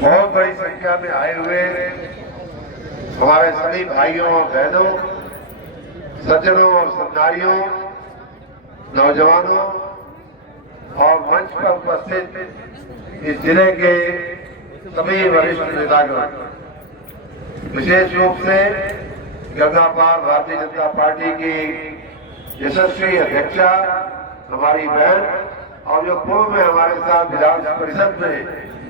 बहुत बड़ी संख्या में आए हुए हमारे सभी भाइयों और बहनों, सज्जनों और सन्नारियों, नौजवानों और मंच पर उपस्थित इस जिले के सभी वरिष्ठ नेतागण, विशेष रूप से गंगापार भारतीय जनता पार्टी की यशस्वी अध्यक्षा हमारी बहन, और जो पूर्व में हमारे साथ विधान परिषद में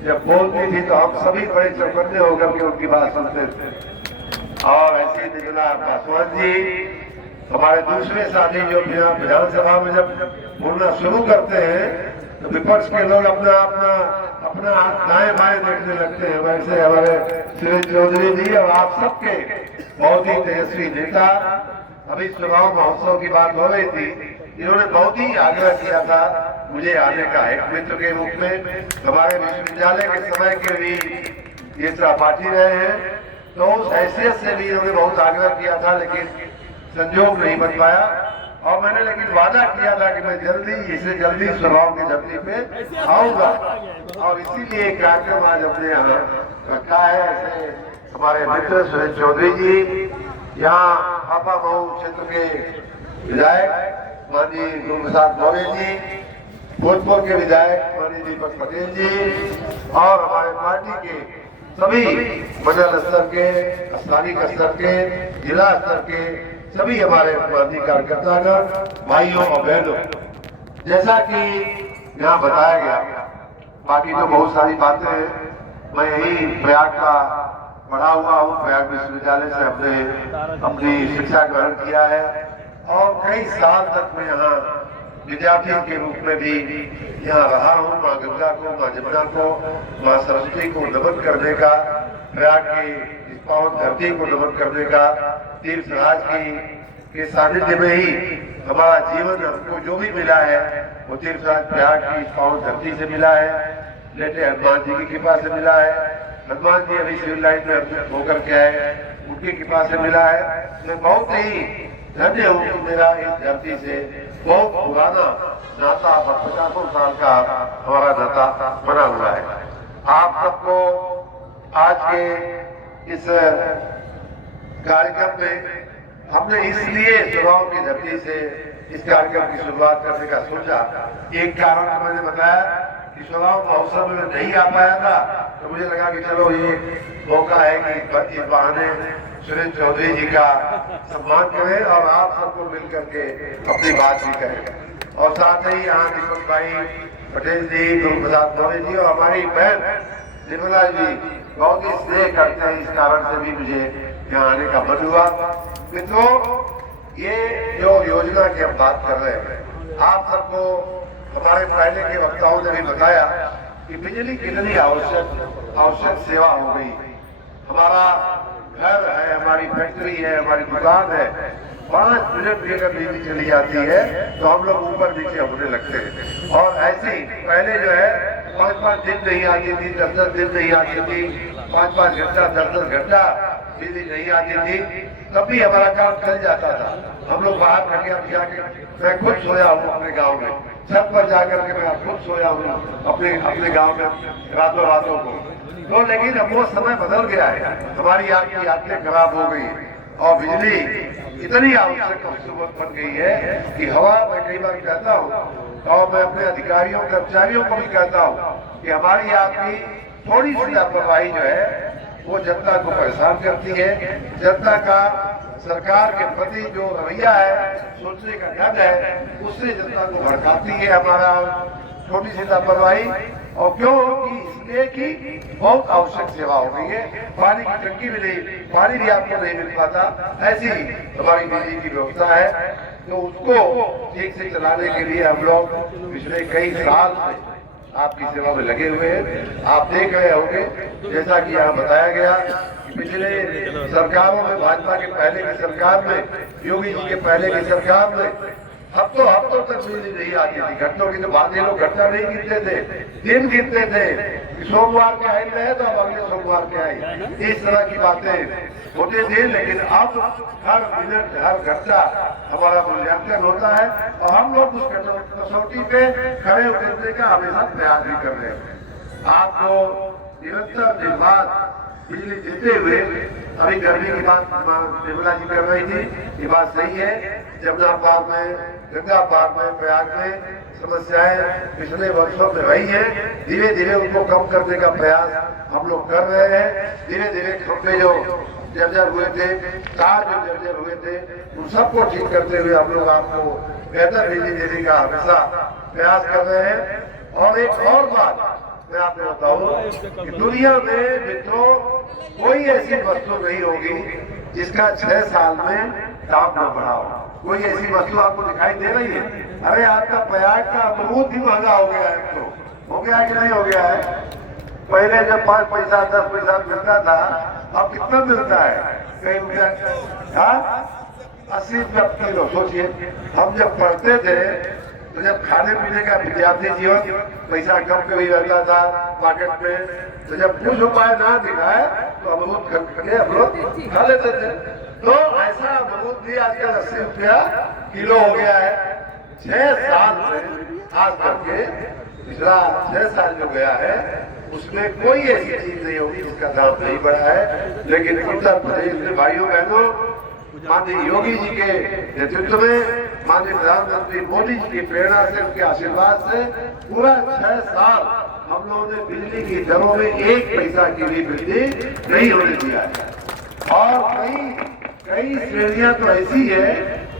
जब बोलती थी तो हम सभी बड़े चौकन्ने होकर के उनकी बात सुनते थे। और ऐसी निर्मला पासवान जी हमारे दूसरे साथी जो विधानसभा में जब बोलना शुरू करते हैं तो विपक्ष के लोग अपना दाएं बाएं देखने लगते हैं। वैसे हमारे सुरेश चौधरी जी और आप सबके बहुत ही तेजस्वी नेता, अभी चुनाव महोत्सव की बात हो रही थी, इन्होंने बहुत ही आग्रह किया था मुझे आने का। एक मित्र के रूप में हमारे विश्वविद्यालय के समय के भी ये सहपाठी रहे हैं, तो उस हैसियत से भी इन्होंने बहुत आग्रह किया था, लेकिन संजोग नहीं बन पाया। और मैंने लेकिन वादा किया था कि मैं जल्दी स्वभाव की धरती पे आऊंगा, और इसीलिए कार्यक्रम आज अपने यहाँ रखा है। ऐसे हमारे मित्र सुरेश चौधरी जी, यहाँ पापा मऊ क्षेत्र के विधायक माननीय गुरु प्रसाद मौर्य जी, भोजपुर के विधायक माननीय दीपक पटेल जी, और हमारे पार्टी के सभी मंडल स्तर के, स्थानीय स्तर के, जिला स्तर के सभी हमारे पार्टी कार्यकर्तागण, भाइयों और बहनों, जैसा कि यहाँ बताया गया, बाकी तो बहुत सारी बातें हैं। मैं यही प्रयाग का पढ़ा हुआ हूँ, प्रयाग विश्वविद्यालय से अपनी शिक्षा ग्रहण किया है, और कई साल तक मैं यहाँ विद्यार्थी के रूप में भी यहाँ रहा हूँ। माँ गंगा को, माँ जमुना को, माँ सरस्वती को नमन करने का, प्रयाग की इस पावन धरती को नमन करने का, तीर्थराज के सानिध्य में ही हमारा जीवन, हमको जो भी मिला है वो तीर्थराज प्रयाग की पावन धरती से मिला है, लेटे हनुमान जी की कृपा से मिला है। हनुमान जी अभी सिविल लाइन में होकर के आए, उनकी कृपा से मिला है। मैं बहुत ही धन्य हूँ कि मेरा इस धरती से बहुत पुराना नाता, 50 साल का हमारा नाता बना हुआ है। आप सबको आज के इस कार्यक्रम में हमने इसलिए चुनाव की धरती से इस कार्यक्रम की शुरुआत करने का सोचा। एक कारण तो मैंने बताया कि चुनाव महोत्सव में नहीं आ पाया था, तो मुझे लगा कि चलो ये मौका है कि इस बहाने सुरेश चौधरी जी का सम्मान करें और आप सबको मिलकर के अपनी बात भी करें। और साथ ही यहाँ दीपक भाई पटेल जी, गुरु प्रसाद मौर्य जी और हमारी बहन निर्मला जी बहुत ही स्नेह करते हैं, इस कारण से भी मुझे यहाँ आने का मन हुआ। मित्रों, ये जो योजना की हम बात कर रहे हैं, आप सबको हमारे पहले के वक्ताओं ने भी बताया कि बिजली कितनी आवश्यक सेवा हो गई। हमारा घर है, हमारी फैक्ट्री है, हमारी दुकान है, 5 मिनट भी अगर बिजली चली जाती है तो हम लोग ऊपर नीचे होने लगते हैं। और ऐसे ही पहले जो है 5-5 दिन नहीं आती थी, 10-10 दिन नहीं आती थी, 5-5 घंटा, 10-10 घंटा बिजली नहीं आती थी, तब भी हमारा काम चल जाता था। हम लोग बाहर जाके, मैं खुद सोया हूँ अपने गांव में, छत पर जाकर के मैं खुद सोया हूँ अपने गांव में रातों को। तो लेकिन अब वो समय बदल गया है, हमारी आपकी यादें खराब हो गई और बिजली इतनी आवश्यक बन गई है कि हवा, मैं कई बार कहता हूँ और मैं अपने अधिकारियों कर्मचारियों को भी कहता हूँ कि हमारी आपकी थोड़ी सी लापरवाही जो है वो जनता को परेशान करती है। जनता का सरकार के प्रति जो रवैया है, सोचने का ढंग है, उससे जनता को भड़काती है हमारा छोटी सी लापरवाही। और क्यों? इसलिए कि बहुत आवश्यक सेवा हो गई है, पानी की टंकी भी नहीं, पानी भी आपको नहीं मिल पाता, ऐसी हमारी बिजली की व्यवस्था है। तो उसको ठीक से चलाने के लिए हम लोग पिछले कई साल से आपकी सेवा में लगे हुए हैं। आप देख रहे होंगे, जैसा कि यहाँ बताया गया कि पिछले सरकारों में, भाजपा के पहले की सरकार में, योगी जी के पहले की सरकार में हफ्तों तक बिजली नहीं आती थी। घंटों की तो बात, ये लोग घंटा नहीं गिनते थे, दिन गिनते थे कि सोमवार के आए रहे तो अब अगले सोमवार के आए। इस तरह की बातें होती थी, लेकिन अब हर मिनट, हर घंटा हमारा मूल्यांकन होता है और हम लोग उस कसौटी पे खड़े उतरने का हमेशा प्रयास भी कर रहे हैं। आपको निरंतर निर्बाध बिजली देते हुए, अभी गर्मी की बात निर्मला जी कर रही थी, ये बात सही है। जमुना पार में, गंगा पार में, प्रयाग में समस्याएं पिछले वर्षों में रही है, धीरे धीरे उनको कम करने का प्रयास हम लोग कर रहे हैं। धीरे धीरे खंभे जो जर्जर हुए थे, तार जो जर्जर हुए थे, उन सबको ठीक करते हुए हम लोग आपको बेहतर बिजली देने का हमेशा प्रयास कर रहे हैं। और एक और बात मैं आपको बताऊं कि दुनिया में मित्रों कोई ऐसी वस्तु नहीं होगी जिसका 6 साल में दाम न बढ़ा हो। कोई ऐसी वस्तु आपको दिखाई दे रही है? अरे आपका प्रयाग का अमरूद भी महंगा हो गया है। तो हो गया कि नहीं हो गया है? पहले जब 5 पैसा 10 पैसा मिलता था, अब कितना मिलता है? कई रुपया, 80 रुपया किलो। सोचिए, हम जब पढ़ते थे तो जब खाने पीने का विद्यार्थी जीवन पैसा कम कभी रहता था मार्केट में, तो जब कुछ उपाय ना दिखाए तो अमरूद खरीद के हम लोग खा लेते थे। तो ऐसा अमरूद भी आजकल 80 रुपया किलो हो गया है। 6 साल में आज करके पिछला 6 साल जो गया है उसमें कोई ऐसी चीज नहीं होगी जिसका दाम नहीं बढ़ा है। लेकिन उत्तर प्रदेश में भाइयों बहनों, माननीय योगी जी के नेतृत्व में, माननीय प्रधानमंत्री मोदी जी की प्रेरणा से, उनके आशीर्वाद से पूरा 6 साल हम लोगों ने बिजली की दरों में 1 पैसा की भी वृद्धि नहीं होने दिया है। और कई श्रेणियां तो ऐसी है,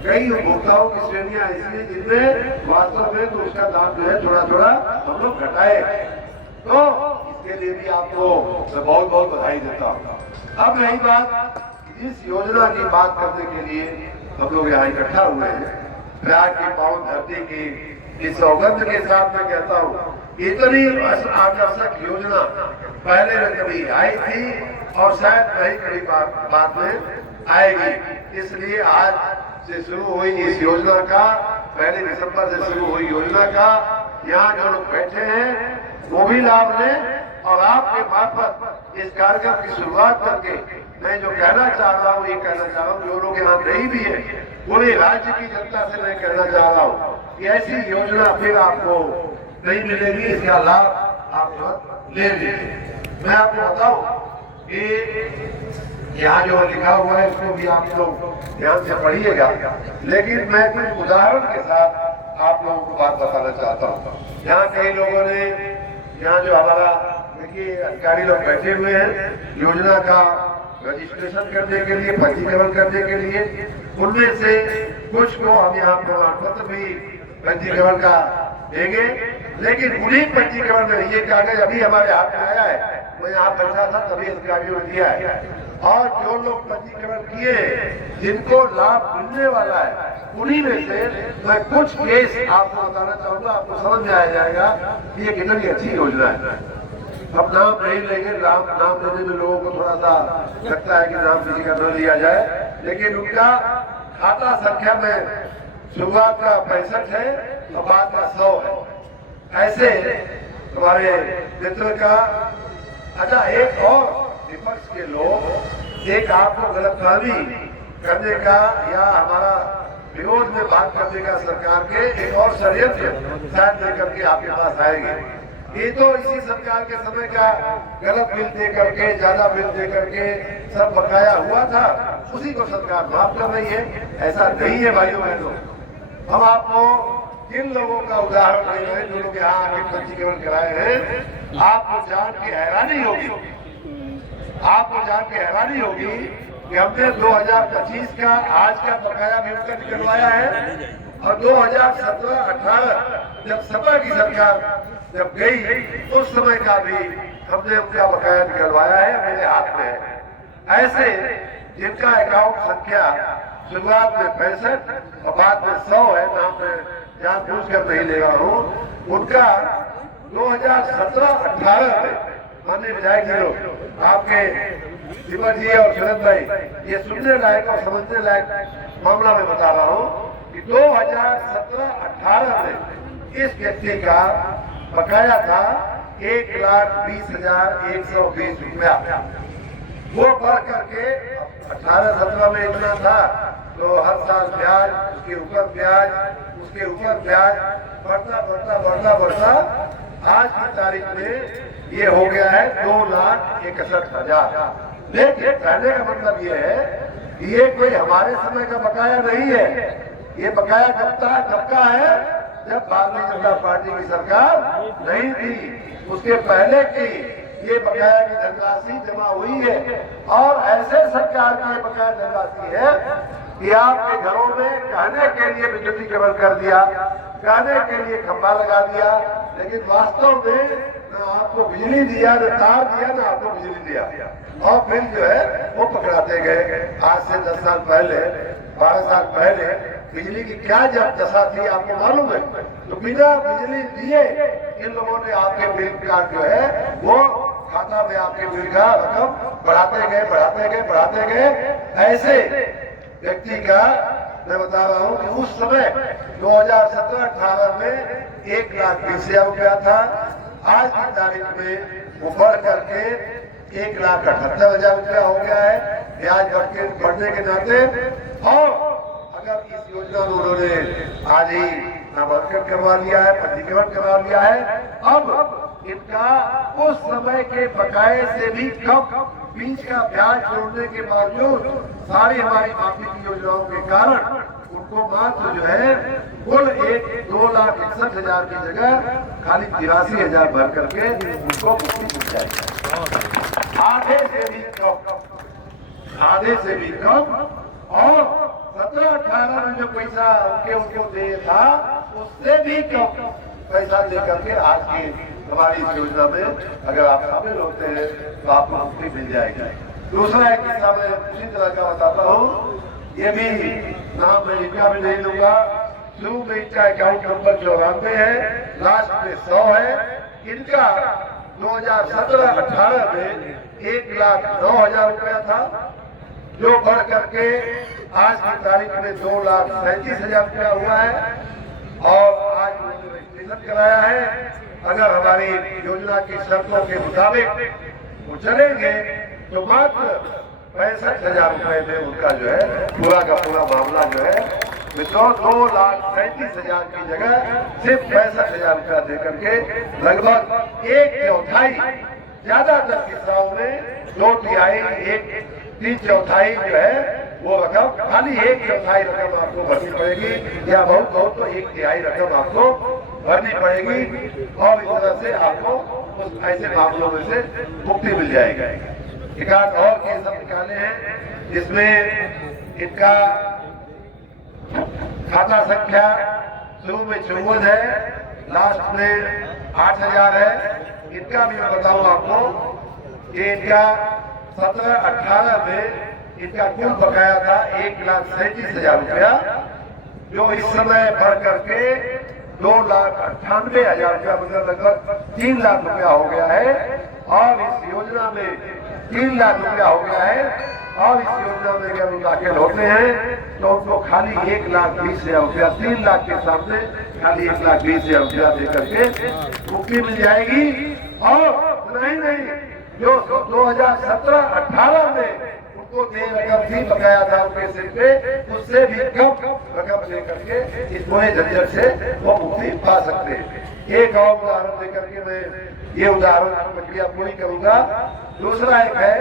कई उपभोक्ताओं की श्रेणियां ऐसी है जिनमें वास्तव में तो उसका दाम जो है थोड़ा थोड़ा हम लोग घटाए। तो इसके लिए भी आपको मैं बहुत बहुत बधाई देता हूँ। अब रही बात, इस योजना की बात करने के लिए हम लोग यहाँ इकट्ठा हुए हैं। प्रयाग की पावन धरती की इस सौगंध के साथ मैं कहता हूँ, इतनी आकर्षक योजना पहले न कभी आई थी और शायद नहीं कभी बाद में आएगी। इसलिए आज से शुरू हुई इस योजना का, 1 दिसंबर से शुरू हुई योजना का यहाँ जो लोग बैठे हैं वो भी लाभ लें। और आपके मार्फत इस कार्यक्रम की शुरुआत करके मैं जो कहना चाह रहा हूँ, ये कहना चाह रहा हूँ, जो लोग यहाँ नहीं भी है पूरे राज्य की जनता से मैं कहना चाह रहा हूँ कि ऐसी योजना फिर आपको नहीं मिलेगी, इसका लाभ आप ले लीजिए। मैं आपको बताऊं कि यहाँ जो लिखा हुआ है इसको भी आप लोग ध्यान से पढ़िएगा, लेकिन मैं कुछ उदाहरण के साथ आप लोगों को बात बताना चाहता हूँ। यहाँ कई लोगों ने, यहाँ जो हमारा देखिए अधिकारी लोग बैठे हुए हैं योजना का रजिस्ट्रेशन करने के लिए, पंजीकरण करने के लिए, उनमें से कुछ को हम यहाँ प्रमाण पत्र भी पंजीकरण का देंगे। लेकिन उन्हीं पंजीकरण में ये कागज अभी हमारे हाथ में आया है, मैं यहाँ बैठा था तभी अधिकारियों ने दिया है। और जो लोग पंजीकरण किए, जिनको लाभ मिलने वाला है, उन्हीं में से मैं कुछ केस आपको बताना चाहूंगा, आपको समझ में आ जाएगा कि ये कितनी अच्छी योजना है। अब नाम नहीं लेंगे, नाम लेने में लोगों को थोड़ा सा लगता है कि नाम किसी का न लिया जाए, लेकिन उनका खाता संख्या में शुरुआत का 65 है और बाद का 100 है। ऐसे हमारे मित्र का। अच्छा, एक और विपक्ष के लोग एक आपको गलतफहमी करने का या हमारा विरोध में बात करने का सरकार के एक और षड्यंत्र शायद लेकर के आपके पास आएंगे। ये तो इसी सरकार के समय का गलत बिल दे करके, ज्यादा बिल दे करके सब बकाया हुआ था, उसी को सरकार माफ कर रही है। ऐसा नहीं है भाइयों बहनों। हम आपको किन लोगों का उदाहरण दे रहे हैं जो लोग यहाँ आके पंजीकरण कराए हैं। आपको जान के हैरानी होगी, आपको जान के हैरानी होगी कि हमने 2025 का आज का बकाया भी उनका निकलवाया है। और 2017-18 जब सपा की सरकार जब गई उस समय का भी हमने उनका बकाया निकलवाया है, मेरे हाथ में है। ऐसे जिनका अकाउंट संख्या शुरुआत में 65 और बाद में 100 है, नाम मैं जानबूझ कर नहीं ले रहा हूँ, उनका 2017-18 में माननीय विधायक जी लोग, आपके दीपक जी और शरद भाई, ये सुनने लायक और समझने लायक मामला में बता रहा हूँ कि 2017-18 में इस व्यक्ति का बकाया था 1,20,120 रुपया। वो बढ़ करके 18-17 में इतना था, तो हर साल ब्याज, उसके ऊपर ब्याज, उसके ऊपर ब्याज बढ़ता बढ़ता बढ़ता बढ़ता आज की तारीख में ये हो गया है 2,61,000। लेकिन कहने का मतलब ये है कि ये कोई हमारे समय का बकाया नहीं है। ये बकाया कब का है? जब भारतीय जनता पार्टी की सरकार नहीं थी, उसके पहले की ये बकाया की धनराशि जमा हुई है। और ऐसे सरकार की ये बकाया धनराशि है कि आपके घरों में कहने के लिए विद्युतीकरण कर दिया, कहने के लिए खंभा लगा दिया, लेकिन वास्तव में न आपको बिजली दिया, न तार दिया, न आपको बिजली दिया। और फिर जो है वो पकड़ाते गए। आज से 10 साल पहले, 12 साल पहले बिजली की क्या जब दशा थी आपको मालूम है? तो बिना बिजली दिए इन लोगों ने आपके बिल का जो है वो खाता में आपके बिल का रकम बढ़ाते गए। ऐसे व्यक्ति का मैं बता रहा हूँ कि उस समय 2017-18 में 1,20,000 रुपया था। आज की तारीख में वो बढ़ करके 1,78,000 रुपया हो गया है। ब्याज बढ़ने के नाते और अगर इस योजना में उन्होंने आज ही नामांकन करवा लिया है, पंजीकरण करवा लिया है, अब इनका उस समय के बकाये से भी कम बीच का ब्याज जोड़ने के बावजूद सारी हमारी माफी की योजनाओं के कारण उनको मात्र जो है कुल 2,61,000 की जगह खाली 83,000 भर करके उनको मुक्ति मिल जाएगी। आधे से भी कम। और 17-18 में जो पैसा उनको दे था उससे भी कम पैसा लेकर के आज की हमारी इस योजना में अगर आप शामिल होते हैं तो आपको मुक्ति मिल जाएगी। दूसरा एक किस्सा मैं उसी तरह का बताता हूँ। ये भी नाम मैं इनका भी नहीं लूंगा। शुरू में इनका अकाउंट नंबर 94 है, लास्ट में 100 है। इनका 2017-18 में 1,09,000 रुपया था, जो बढ़ करके आज की तारीख में 2,37,000 रुपया हुआ है। और आज उन्होंने रजिस्ट्रेशन कराया है। अगर हमारी योजना की शर्तों के मुताबिक वो चलेंगे तो मात्र 65,000 रुपए में उनका जो है पूरा का पूरा मामला जो है 2,37,000 की जगह सिर्फ 65,000 रुपया दे करके लगभग 1/4, ज्यादातर किसानों में 2/3, 3/4 जो है वो रकम, खाली 1/4 रकम आपको भरनी पड़ेगी, या बहुत तो 1/3 रकम आपको भरनी पड़ेगी। और इस तरह से आपको उस ऐसे मामलों में से मुक्ति मिल जाएगी। एक आध और केस हम निकाले हैं जिसमें इनका खाता संख्या शुरू में 54 है, लास्ट में 8,000 है। इनका भी मैं बताऊं आपको कि इनका 17-18 में इनका कुल बकाया था 1,37,000 रुपया, जो इस समय बढ़ करके 2,98,000 रुपया, मतलब लगभग 3 लाख रुपया हो गया है। और इस योजना में 3 लाख रुपया हो गया है। और इस योजना में अगर दाखिल होते हैं तो उनको खाली 1,20,000 रुपया, 3 लाख के सामने खाली 1,20,000 रुपया दे करके मुक्ति मिल जाएगी। और नहीं, जो 2017-18 में उनको दे रकम थी, बकाया था उनके सिर पे, उससे भी कम रकम दे करके इस पूरे झंझट से वो मुक्ति पा सकते हैं। एक और उदाहरण देकर के मैं ये उदाहरण प्रक्रिया पूरी करूंगा। दूसरा एक है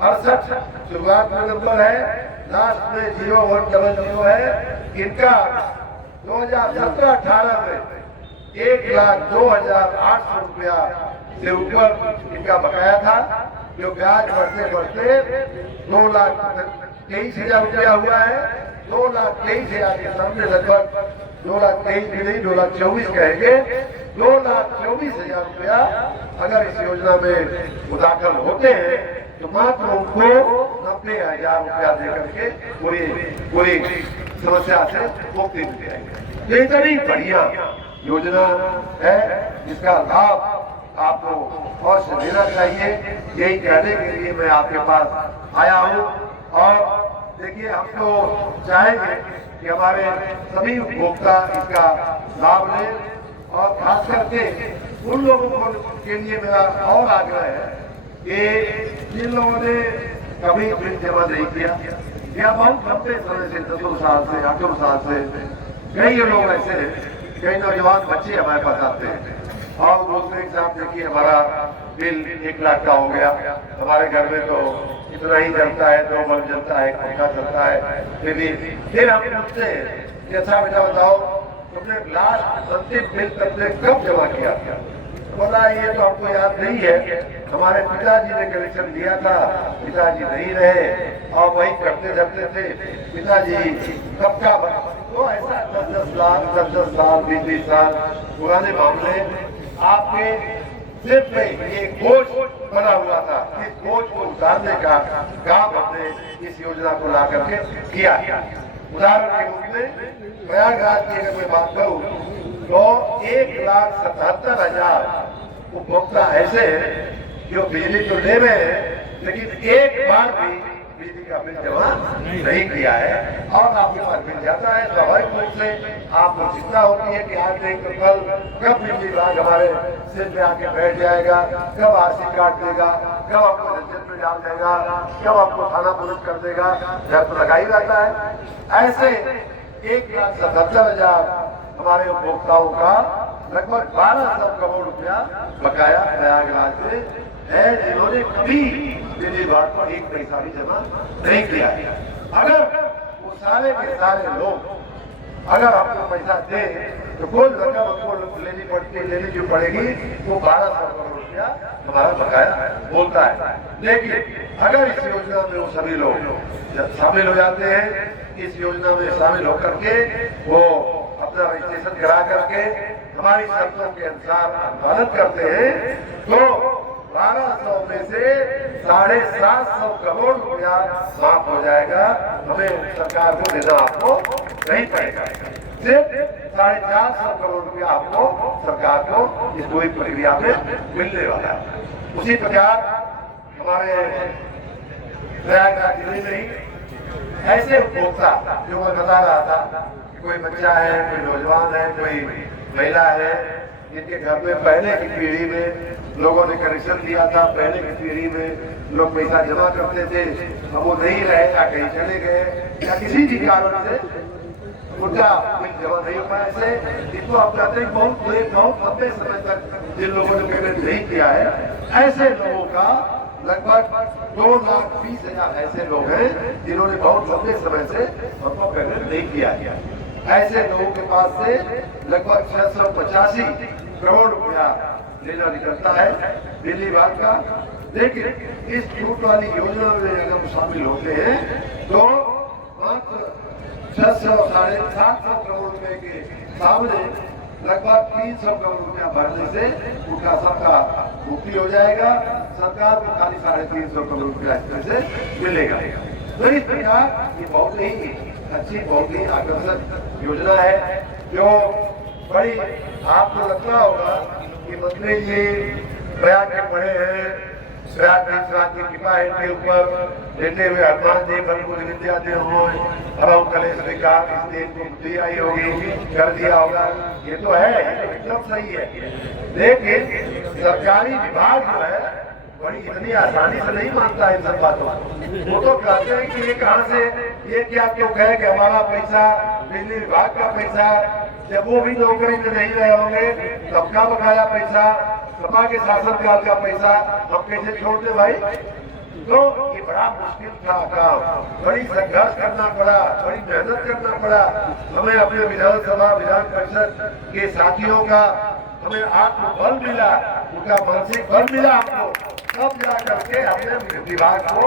68, शुरुआत में नंबर है, लास्ट में 0100 है। इनका 2017-18 में 1,02,800 रुपया से ऊपर इनका बकाया था, जो ब्याज बढ़ते 2,23,000 रुपया हुआ है। 2,23,000 के सामने लगभग 2,23,000 भी नहीं, 2,24,000 कहेंगे। 2,24,000 रुपया अगर इस योजना में वो दाखिल होते हैं तो मात्र उनको 90,000 रुपया दे करके पूरी समस्या से मुक्ति मिल जाएगी। ये इतनी बढ़िया योजना है जिसका लाभ आपको और से लेना चाहिए। यही कहने के लिए मैं आपके पास आया हूँ। और देखिए, हम तो चाहेंगे कि हमारे सभी उपभोक्ता इसका लाभ लें। और खास करके उन लोगों के लिए मेरा और आग्रह है कि जिन लोगों ने कभी बिल जमा नहीं किया या बहुत लंबे समय से 10 साल से 8 साल से, कई लोग ऐसे हैं, कई नौजवान बच्चे हमारे पास आते हैं और उसमें एग्जाम देखिए हमारा बिल 1 लाख का हो गया। हमारे घर में तो इतना ही जलता है, 2 बल्ब जलता है, पंखा चलता है। फिर हम पूछते हैं कि अच्छा बेटा बताओ तुमने लास्ट अंतिम बिल तुमने कब जमा किया? बोला ये तो हमको याद नहीं है, हमारे पिताजी ने कनेक्शन दिया था, पिताजी नहीं रहे और वही करते रहते थे। पिताजी कब का तो ऐसा 10-10 लाख 10-10 साल 20-20 साल पुराने मामले आपके सिर्फ ये बोझ बना हुआ था। इस बोझ को उतारने का काम हमने इस योजना को ला करके किया। उदाहरण के रूप में प्रयागराज की अगर मैं बात करूं तो 1,77,000 उपभोक्ता ऐसे हैं जो बिजली तो ले रहे हैं लेकिन एक बार भी बिजली का बिल जमा नहीं किया है। और आपके पास बिल जाता है स्वाभाविक रूप से आपको चिंता होती है कि आज नहीं तो कल कब बिजली विभाग हमारे सिर पे आके बैठ जाएगा, कब आरसी काट देगा, कब आपको झंझट में डाल देगा, कब आपको थाना पुलिस कर देगा। डर तो लगा ही रहता है। ऐसे 1,77,000 हमारे उपभोक्ताओं का लगभग 1,200 करोड़ रुपया बकाया प्रयागराज से है, जिन्होंने कभी बिजली विभाग को 1 पैसा भी जमा नहीं किया। अगर वो सारे के सारे लोग अगर आपको पैसा दे तो कुल रकम हमको लेनी जो पड़ेगी वो 1,200 करोड़ रुपया हमारा बकाया बोलता है। लेकिन अगर इस योजना में वो सभी लोग शामिल हो जाते हैं, इस योजना में शामिल होकर के वो अपना रजिस्ट्रेशन करा करके हमारी शर्तों के अनुसार अनुपालन करते हैं तो 1,200 में से 750 करोड़ रुपया माफ हो जाएगा। हमें सरकार को देना आपको नहीं पड़ेगा। सिर्फ 450 करोड़ रुपया आपको सरकार को इस पूरी प्रक्रिया में मिलने वाला है। उसी प्रकार हमारे प्रयागराज जिले में ही ऐसे उपभोक्ता जो मैं बता रहा था कि कोई बच्चा है, कोई नौजवान है, कोई महिला है, जिनके घर में पहले की पीढ़ी में लोगों ने कनेक्शन दिया था, पहले की पीढ़ी में लोग पैसा जमा करते थे, अब वो नहीं रहे या कहीं चले गए या किसी भी कारण से उनका बिल जमा नहीं हो पाया। ऐसे इसको आप कहते हैं बहुत लंबे समय तक जिन लोगों ने पेमेंट नहीं किया है, ऐसे लोगों का लगभग 2,20,000 ऐसे लोग हैं जिन्होंने बहुत लंबे समय से हमको पेमेंट नहीं किया है। ऐसे लोगों के पास से लगभग 685 करोड़ रुपया लेना निकलता है बिजली विभाग का। लेकिन इस छूट वाली योजना में अगर शामिल होते हैं तो मात्र 600-750 करोड़ रुपए के सामने लगभग 300 करोड़ रुपया भरने से उनका सबका मुक्ति हो जाएगा। सरकार को खाली 350 करोड़ रुपया इसमें से मिलेगा। तो इस प्रकार ये बहुत ही अच्छी, बहुत ही आकर्षक योजना है जो बड़ी आपको लगता होगा कि मंत्री जी प्रयाग के पढ़े हैं, प्रयाग की कृपा है इनके ऊपर, लेटे हुए हनुमान जी बलबुल विद्या दे हो और कलेश विकास इसने इनको बुद्धि आई होगी, कर दिया होगा। ये तो है, एकदम सही है। लेकिन सरकारी विभाग जो है बड़ी इतनी आसानी से नहीं मानता है इन सब बातों को। वो तो कहते हैं कि ये कहाँ से, ये क्या क्यों कहे कि हमारा पैसा बिजली विभाग का पैसा, जब वो भी नौकरी में नहीं रहे होंगे सबका बकाया पैसा, सपा के शासनकाल का पैसा हम कैसे छोड़ते भाई। तो ये बड़ा मुश्किल था काम, बड़ी संघर्ष करना पड़ा, बड़ी मेहनत करना पड़ा। हमें अपने विधानसभा विधान परिषद के साथियों का हमें आत्मबल मिला, उनका मानसिक बल मिला हमको, तब जा करके अपने विभाग को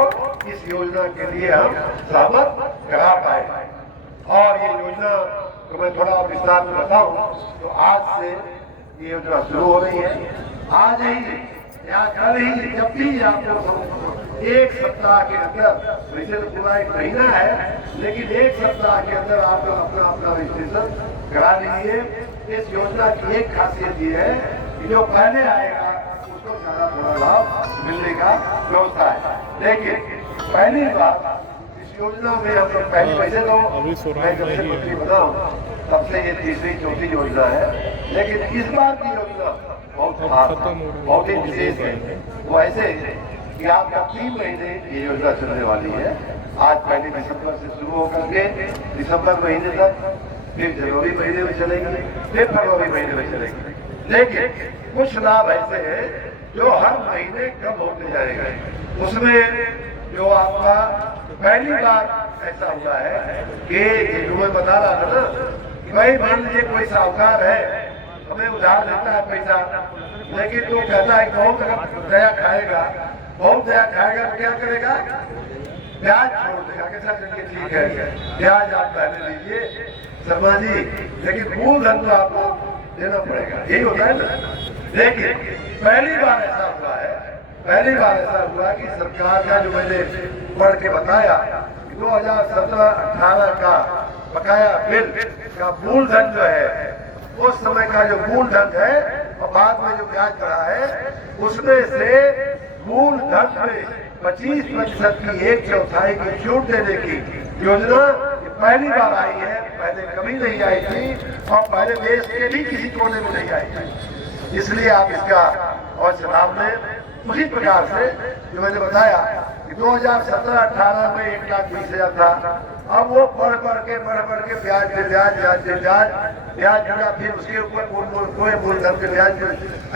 इस योजना के लिए हम सहमत करा पाए। और ये योजना तो मैं थोड़ा विस्तार में बताऊं तो आज से ये योजना शुरू हो रही है। आज ही या कल ही, जब भी आपको 1 सप्ताह के अंदर, वैसे तो पूरा 1 महीना है लेकिन 1 सप्ताह के अंदर आप अपना रजिस्ट्रेशन करा लीजिए। इस योजना की एक खासियत ये है कि जो पहले आएगा उसको ज्यादा थोड़ा लाभ मिलने का व्यवस्था है। लेकिन पहली बार इस योजना में हम लोग पहले पैसे दो, मैं जब से मंत्री बना तब से ये 3री-4थी योजना है। लेकिन इस बार की योजना बहुत खास, बहुत ही विशेष है। वो ऐसे कि आपका 3 महीने ये योजना चलने वाली है। आज 1 दिसंबर से शुरू होकर के दिसंबर महीने तक, फिर जनवरी महीने में चलेगी, फिर फरवरी महीने में चलेगी। लेकिन कुछ लाभ ऐसे हैं जो हर महीने कम होते जाएगा। उसमें जो आपका पहली बार ऐसा हुआ है कि जो मैं बता रहा था ना कि भाई मान लीजिए कोई साहूकार है, हमें उधार देता है पैसा, लेकिन तो कहता है बहुत दया खाएगा, बहुत दया खाएगा तो क्या करेगा, ब्याज छोड़ देगा। कैसा करिए, ठीक है ब्याज आप पहले लीजिए शर्मा जी, लेकिन मूल धन तो आपको देना पड़ेगा, यही होता है ना। लेकिन पहली बार ऐसा हुआ है, पहली बार ऐसा हुआ कि सरकार का जो मैंने पढ़ के बताया 2017-18 का बकाया बिल का मूल धन जो है, उस समय का जो मूल धन है और बाद में जो ब्याज बढ़ा है, उसमें से मूल धन में 25% की 1/4 की छूट देने की योजना पहली बार आई है। पहले कभी नहीं आई थी और पहले देश के भी किसी कोने में नहीं आई थी, इसलिए आप इसका और लाभ लें। उसी प्रकार से जो मैंने बताया कि 2017-18 में 1,20,000 था, अब वो बढ़ बढ़ के ब्याज पे ब्याज ब्याज पे ब्याज जुड़ा, फिर उसके ऊपर कोई मूलधन के ब्याज,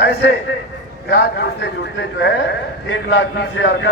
ऐसे ब्याज जुड़ते जुड़ते जो है 1,20,000 का